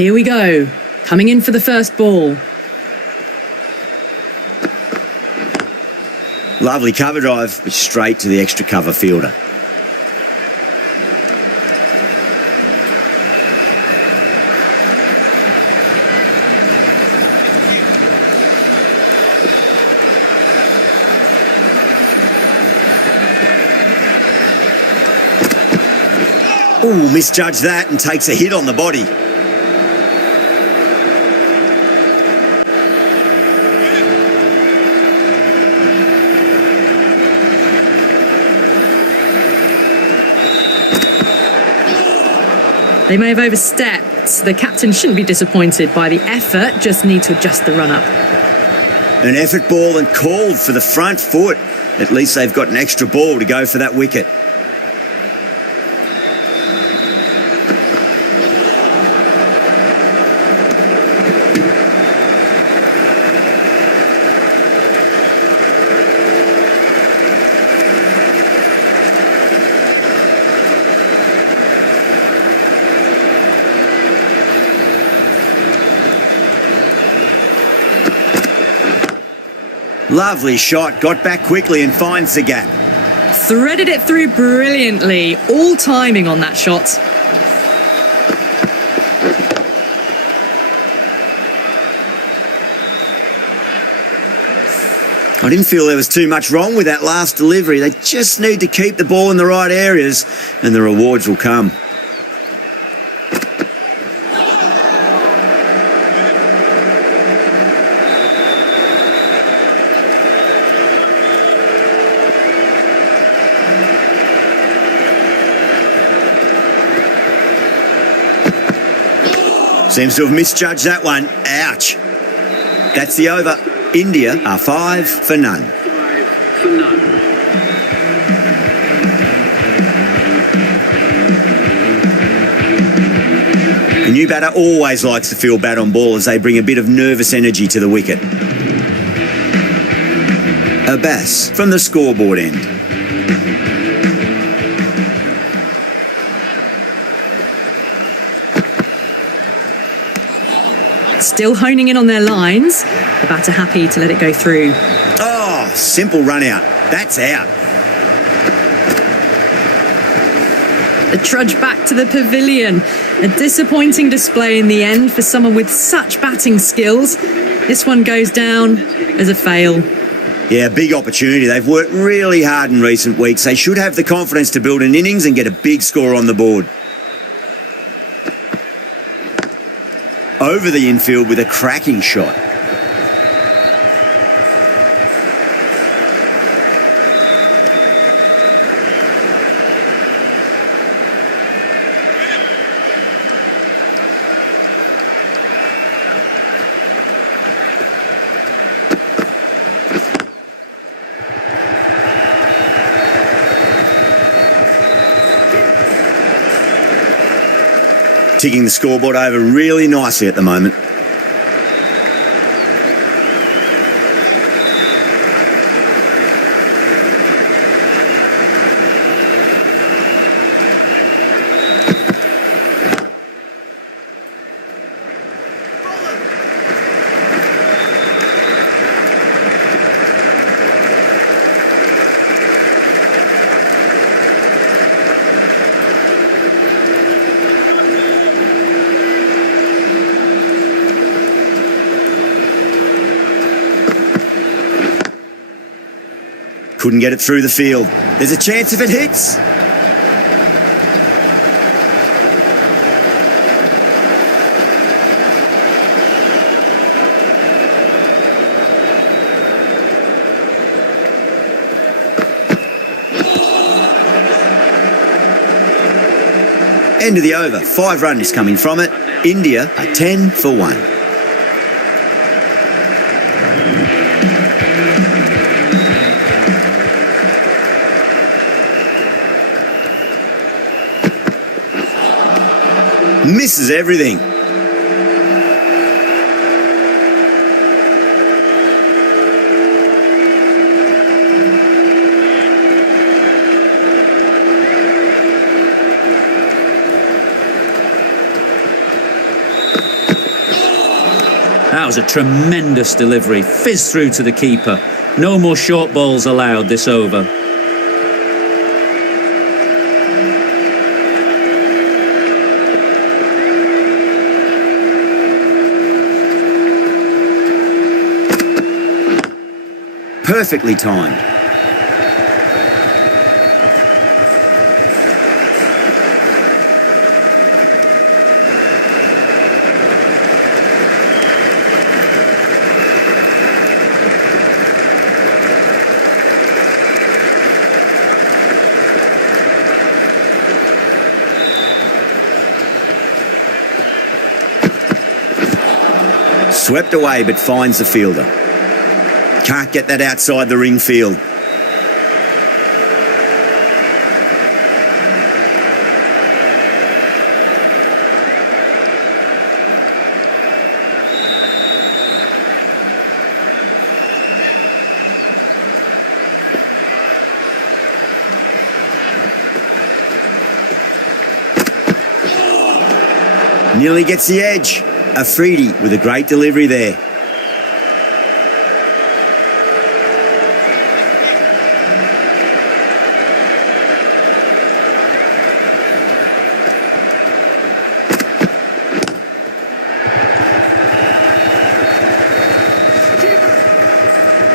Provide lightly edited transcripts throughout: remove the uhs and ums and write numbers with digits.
Here we go. Coming in for the first ball. Lovely cover drive, but straight to the extra cover fielder. Ooh, misjudged that and takes a hit on the body. They may have overstepped. The captain shouldn't be disappointed by the effort, just need to adjust the run-up. An effort ball and called for the front foot. At least they've got an extra ball to go for that wicket. Lovely shot, got back quickly and finds the gap. Threaded it through brilliantly. All timing on that shot. I didn't feel there was too much wrong with that last delivery. They just need to keep the ball in the right areas and the rewards will come. Seems to have misjudged that one. Ouch. That's the over. India are 5 for none. The new batter always likes to feel bat on ball as they bring a bit of nervous energy to the wicket. Abbas from the scoreboard end. Still honing in on their lines. The batter happy to let it go through. Oh, simple run out. That's out. The trudge back to the pavilion. A disappointing display in the end for someone with such batting skills. This one goes down as a fail. Yeah, big opportunity. They've worked really hard in recent weeks. They should have the confidence to build an innings and get a big score on the board. Over the infield with a cracking shot. Ticking the scoreboard over really nicely at the moment. Couldn't get it through the field. There's a chance if it hits. End of the over. 5 runs coming from it. India are 10 for 1. Misses everything. was a tremendous delivery. Fizzed through to the keeper. No more short balls allowed this over. Perfectly timed. Swept away but finds the fielder. Can't get that outside the ring field. Nearly gets the edge. Afridi with a great delivery there.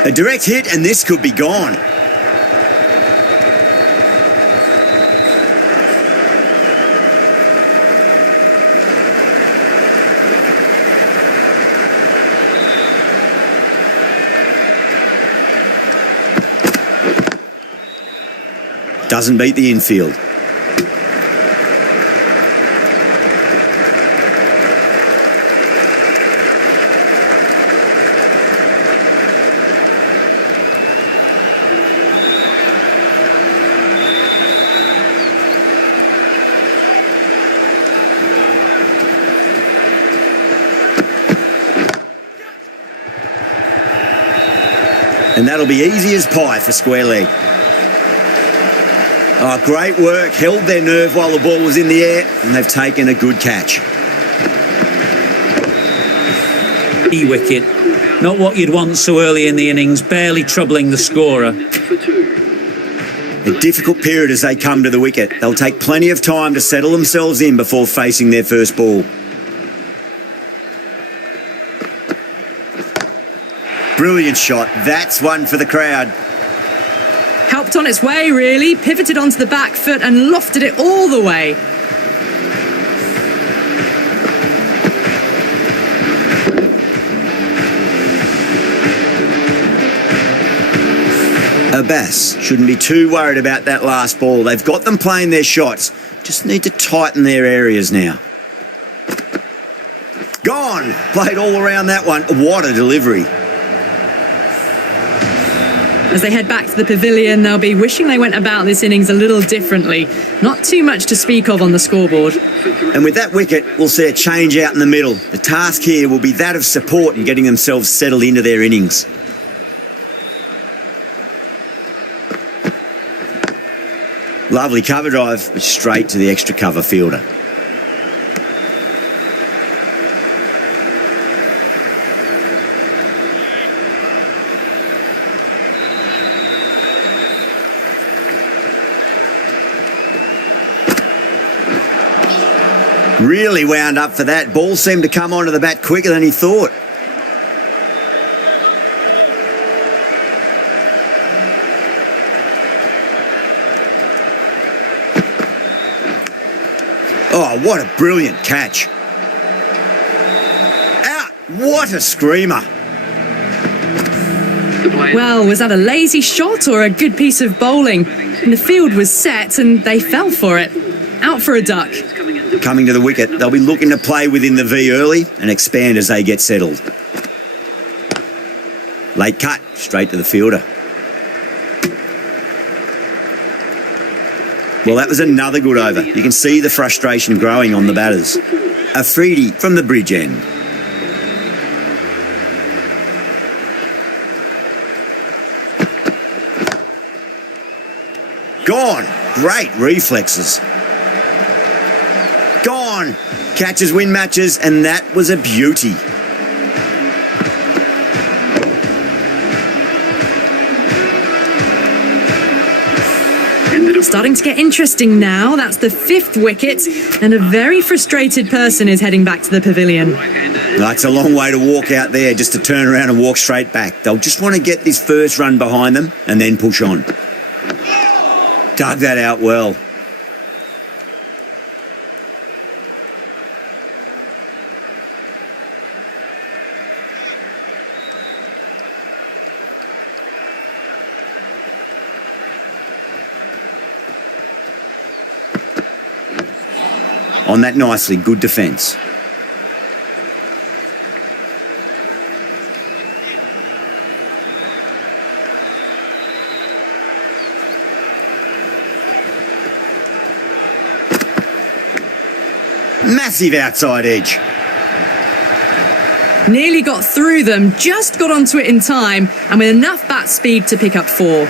A direct hit and this could be gone. Doesn't beat the infield. And that'll be easy as pie for square leg. Oh, great work. Held their nerve while the ball was in the air, and they've taken a good catch. E-wicket. Not what you'd want so early in the innings, barely troubling the scorer. A difficult period as they come to the wicket. They'll take plenty of time to settle themselves in before facing their first ball. Brilliant shot. That's one for the crowd. Helped on its way, really. Pivoted onto the back foot and lofted it all the way. Abbas shouldn't be too worried about that last ball. They've got them playing their shots. Just need to tighten their areas now. Gone. Played all around that one. What a delivery. As they head back to the pavilion, they'll be wishing they went about this innings a little differently. Not too much to speak of on the scoreboard. And with that wicket, we'll see a change out in the middle. The task here will be that of support and getting themselves settled into their innings. Lovely cover drive, but straight to the extra cover fielder. Really wound up for that. Ball seemed to come onto the bat quicker than he thought. Oh, what a brilliant catch. Out! What a screamer. Well, was that a lazy shot or a good piece of bowling? And the field was set and they fell for it. Out for a duck. Coming to the wicket, they'll be looking to play within the V early and expand as they get settled. Late cut, straight to the fielder. Well, that was another good over. You can see the frustration growing on the batters. Afridi from the bridge end. Gone. Great reflexes. Gone. Catches win matches, and that was a beauty. Starting to get interesting now. That's the 5th wicket, and a very frustrated person is heading back to the pavilion. That's a long way to walk out there just to turn around and walk straight back. They'll just want to get this first run behind them and then push on. Dug that out well. On that nicely, good defence. Massive outside edge. Nearly got through them, just got onto it in time, and with enough bat speed to pick up 4.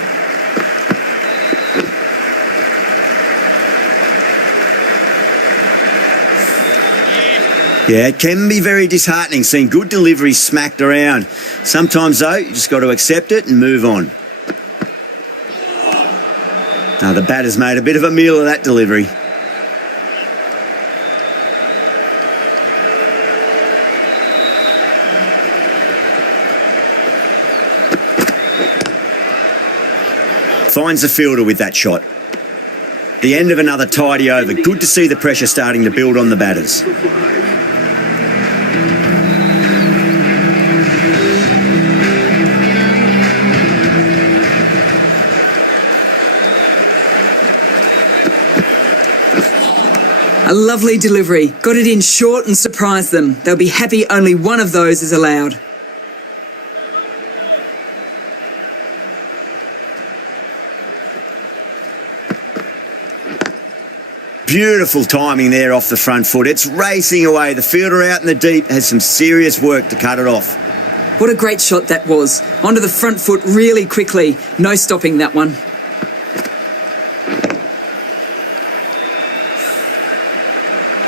Yeah, it can be very disheartening seeing good deliveries smacked around. Sometimes, though, you just got to accept it and move on. Now, the batter's made a bit of a meal of that delivery. Finds the fielder with that shot. The end of another tidy over. Good to see the pressure starting to build on the batters. A lovely delivery. Got it in short and surprised them. They'll be happy only one of those is allowed. Beautiful timing there off the front foot. It's racing away. The fielder out in the deep has some serious work to cut it off. What a great shot that was. Onto the front foot really quickly. No stopping that one.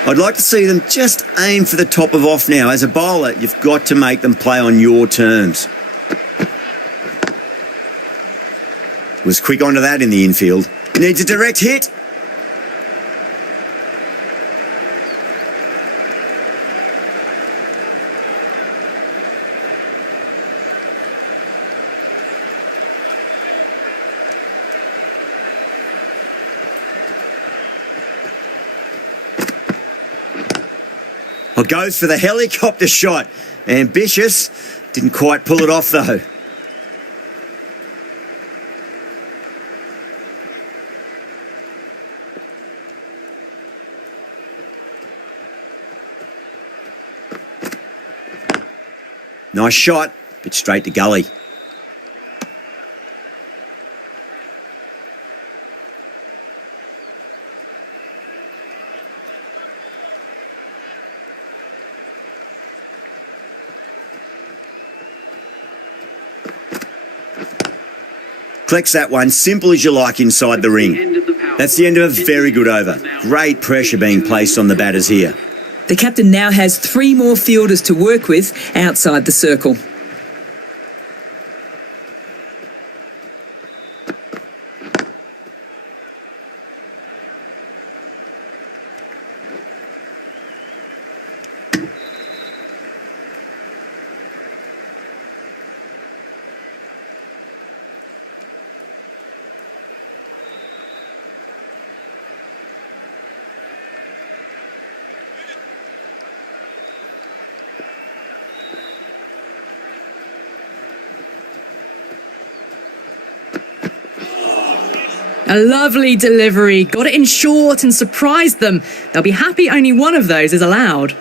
I'd like to see them just aim for the top of off now. As a bowler, you've got to make them play on your terms. Was quick onto that in the infield. Needs a direct hit. Well, goes for the helicopter shot. Ambitious. Didn't quite pull it off, though. Nice shot, but straight to gully. Collects that one, simple as you like, inside the ring. That's the end of a very good over. Great pressure being placed on the batters here. The captain now has 3 more fielders to work with outside the circle. A lovely delivery. Got it in short and surprised them. They'll be happy only one of those is allowed.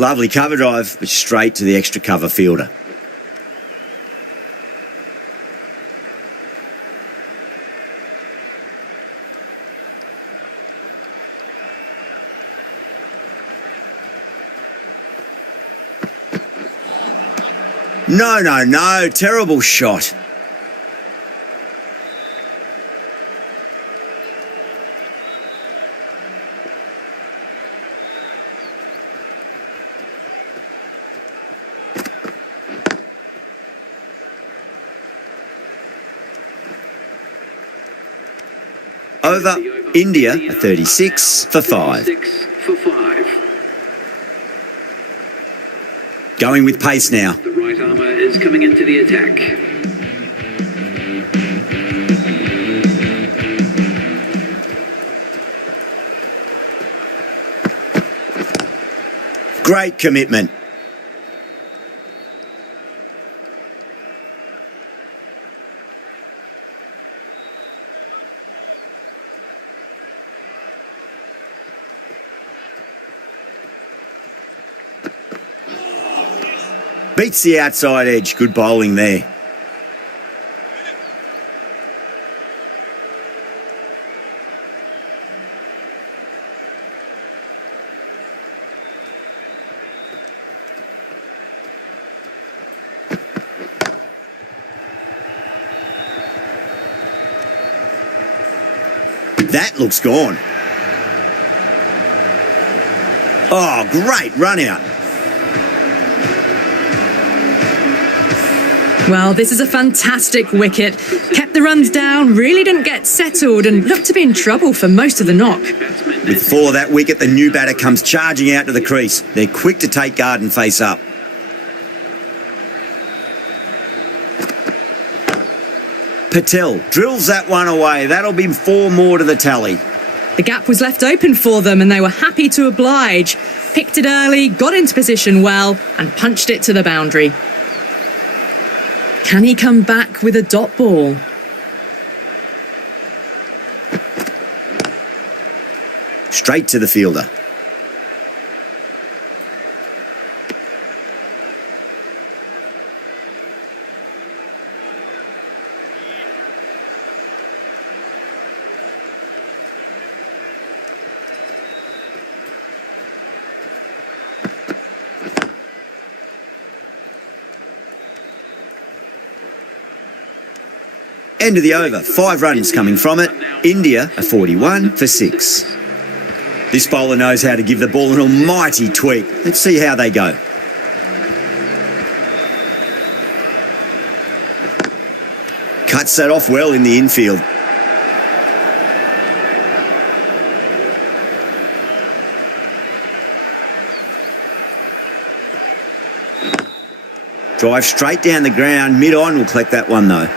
Lovely cover drive, but straight to the extra cover fielder. No, terrible shot. Over, India, a 36 for 5. Going with pace now. The right armour is coming into the attack. Great commitment. Beats the outside edge. Good bowling there. That looks gone. Oh, great run out. Well, this is a fantastic wicket. Kept the runs down, really didn't get settled and looked to be in trouble for most of the knock. With 4 of that wicket, the new batter comes charging out to the crease. They're quick to take guard and face up. Patel drills that one away. That'll be 4 more to the tally. The gap was left open for them and they were happy to oblige. Picked it early, got into position well and punched it to the boundary. Can he come back with a dot ball? Straight to the fielder. End of the over. 5 runs coming from it. India a 41 for 6. This bowler knows how to give the ball an almighty tweak. Let's see how they go. Cuts that off well in the infield. Drive straight down the ground. Mid-on will collect that one though.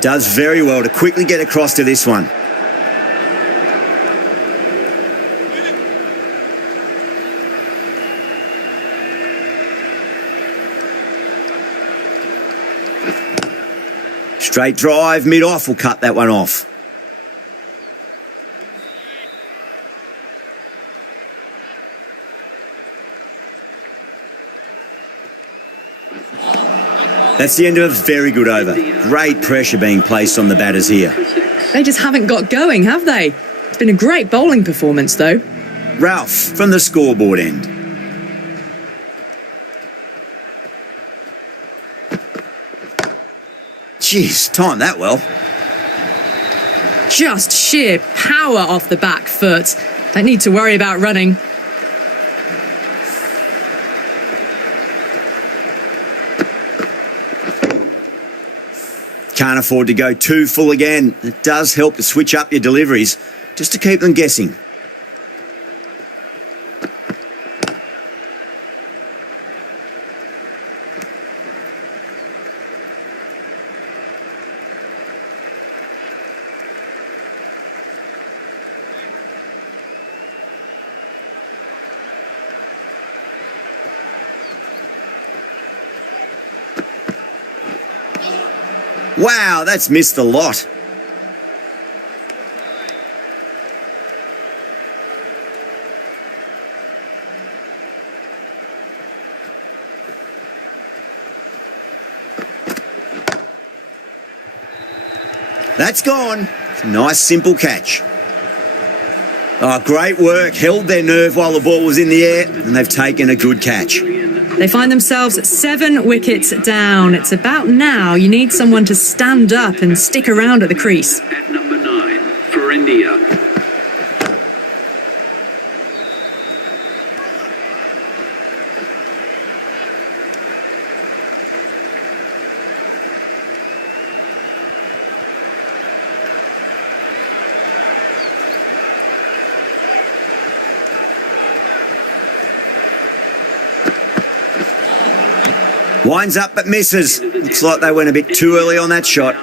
Does very well to quickly get across to this one. Straight drive, mid-off will cut that one off. That's the end of a very good over. Great pressure being placed on the batters here. They just haven't got going, have they? It's been a great bowling performance, though. Ralph from the scoreboard end. Jeez, timed that well. Just sheer power off the back foot. Don't need to worry about running. Can't afford to go too full again. It does help to switch up your deliveries, just to keep them guessing. Wow, that's missed a lot. That's gone. It's a nice, simple catch. Oh, great work. Held their nerve while the ball was in the air, and they've taken a good catch. They find themselves 7 wickets down. It's about now you need someone to stand up and stick around at the crease. At number 9 for India. Winds up but misses. Looks like they went a bit too early on that shot.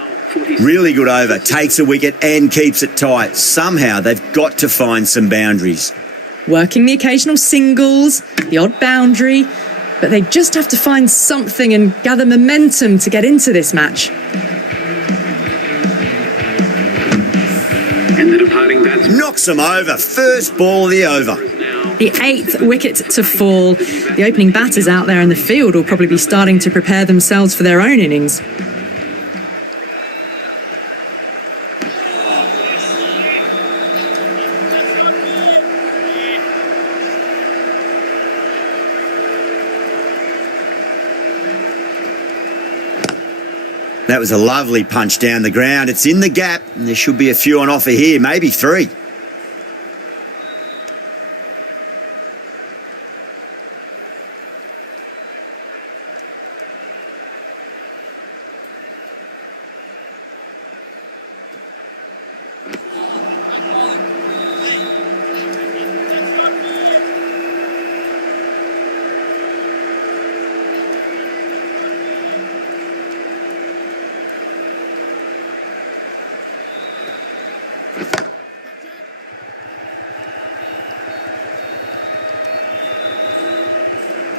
Really good over. Takes a wicket and keeps it tight. Somehow they've got to find some boundaries. Working the occasional singles, the odd boundary, but they just have to find something and gather momentum to get into this match. And the departing batsman. Knocks them over. First ball of the over. The 8th wicket to fall. The opening batters out there in the field will probably be starting to prepare themselves for their own innings. That was a lovely punch down the ground. It's in the gap, and there should be a few on offer here, maybe 3.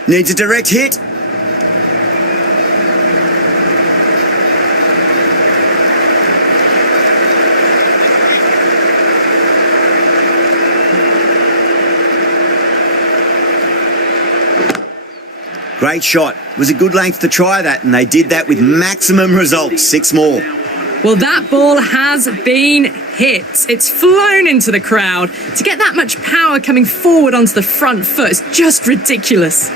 Needs a direct hit. Great shot. It was a good length to try that, and they did that with maximum results. 6 more. Well, that ball has been hit. It's flown into the crowd. To get that much power coming forward onto the front foot is just ridiculous.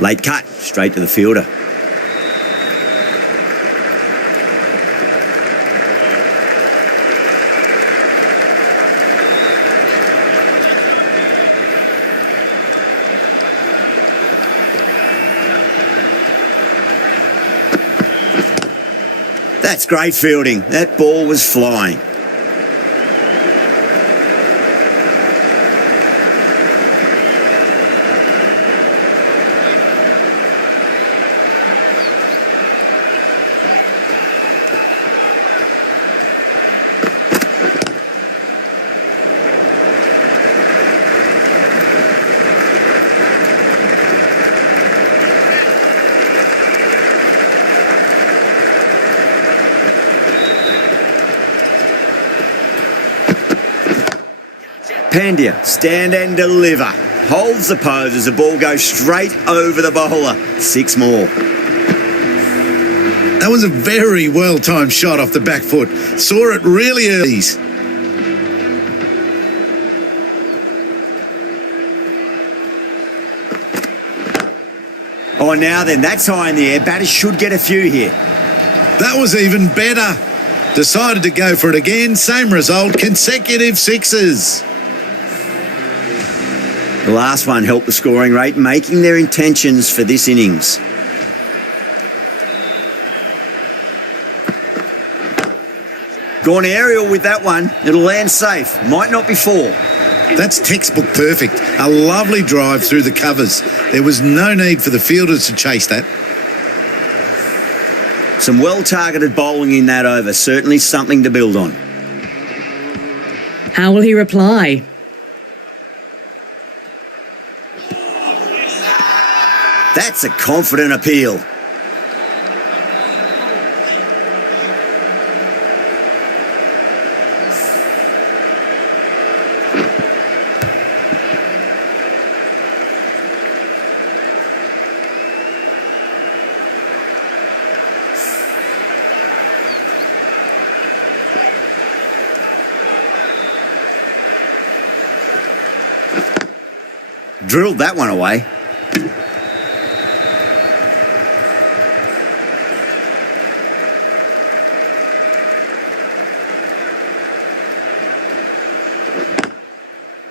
Late cut, straight to the fielder. That's great fielding. That ball was flying. Pandya, stand and deliver. Holds the pose as the ball goes straight over the bowler. 6 more. That was a very well-timed shot off the back foot. Saw it really early. Oh, now then, that's high in the air. Batters should get a few here. That was even better. Decided to go for it again. Same result. Consecutive 6s. The last one helped the scoring rate, making their intentions for this innings. Gone aerial with that one. It'll land safe. Might not be 4. That's textbook perfect. A lovely drive through the covers. There was no need for the fielders to chase that. Some well-targeted bowling in that over. Certainly something to build on. How will he reply? That's a confident appeal. Drilled that one away.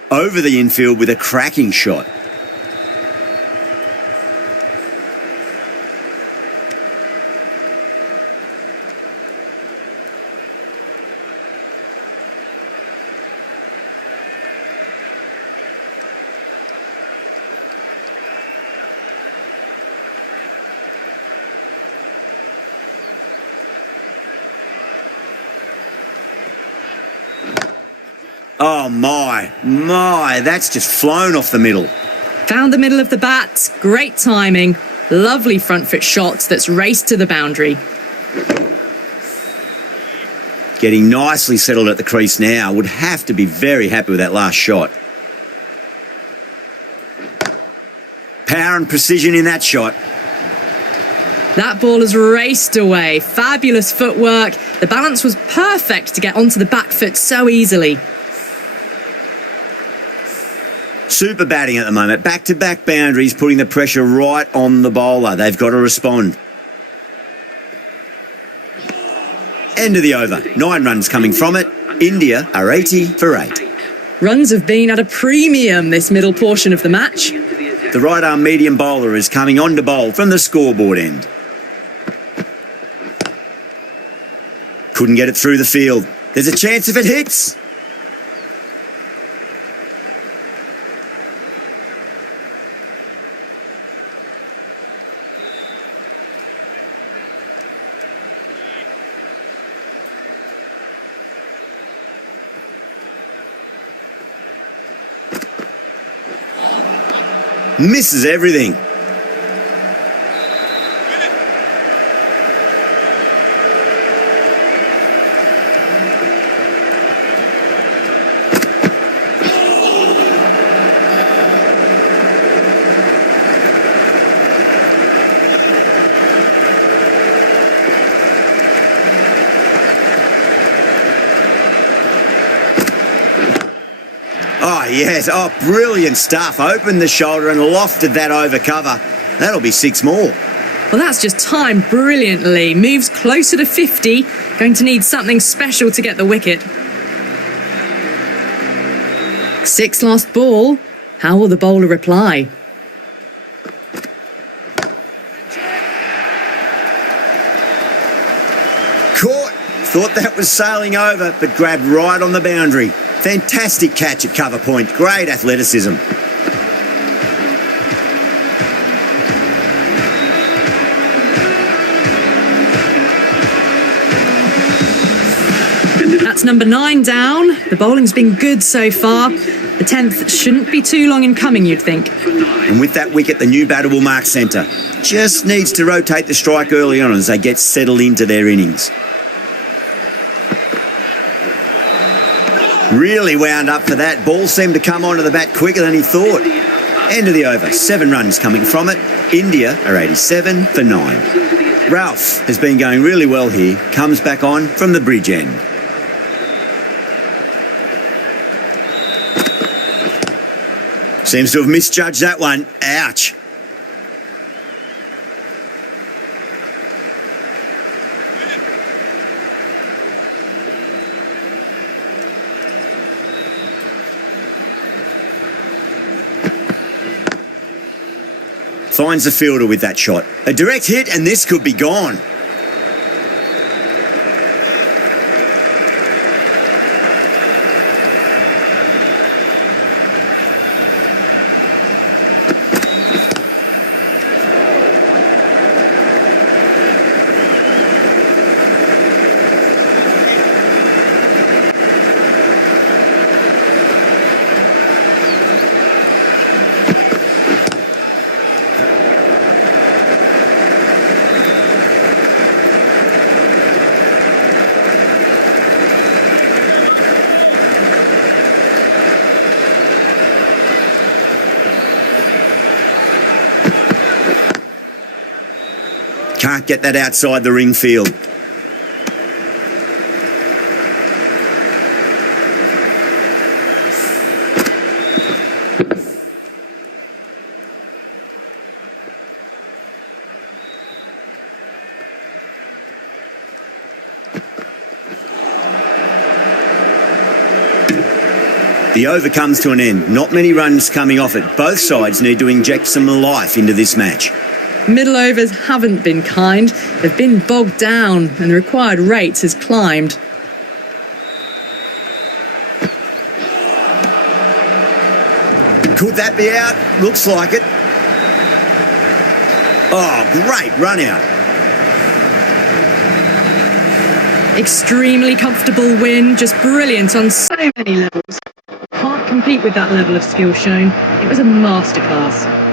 Over the infield with a cracking shot. Oh my, that's just flown off the middle. Found the middle of the bat. Great timing. Lovely front foot shot that's raced to the boundary. Getting nicely settled at the crease now. Would have to be very happy with that last shot. Power and precision in that shot. That ball has raced away. Fabulous footwork. The balance was perfect to get onto the back foot so easily. Super batting at the moment. Back-to-back boundaries, putting the pressure right on the bowler. They've got to respond. End of the over. 9 runs coming from it. India are 80 for 8. Runs have been at a premium this middle portion of the match. The right-arm medium bowler is coming on to bowl from the scoreboard end. Couldn't get it through the field. There's a chance if it hits. Misses everything. Oh, yes. Oh, brilliant stuff. Opened the shoulder and lofted that over cover. That'll be 6 more. Well, that's just timed brilliantly. Moves closer to 50. Going to need something special to get the wicket. 6 last ball. How will the bowler reply? Caught. Thought that was sailing over, but grabbed right on the boundary. Fantastic catch at cover point. Great athleticism. That's number 9 down. The bowling's been good so far. The 10th shouldn't be too long in coming, you'd think. And with that wicket, the new batter will mark centre. Just needs to rotate the strike early on as they get settled into their innings. Really wound up for that. Ball seemed to come onto the bat quicker than he thought. End of the over. 7 runs coming from it. India are 87 for 9. Ralph has been going really well here. Comes back on from the bridge end. Seems to have misjudged that one. Ouch. Finds the fielder with that shot. A direct hit and this could be gone. can't get that outside the ring field. The over comes to an end. Not many runs coming off it. Both sides need to inject some life into this match. Middle overs haven't been kind. They've been bogged down and the required rate has climbed. Could that be out? Looks like it. Oh, great run out. Extremely comfortable win, just brilliant on so many levels. Can't compete with that level of skill shown. It was a masterclass.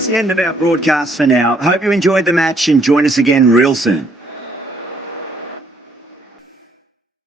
That's the end of our broadcast for now. Hope you enjoyed the match and join us again real soon.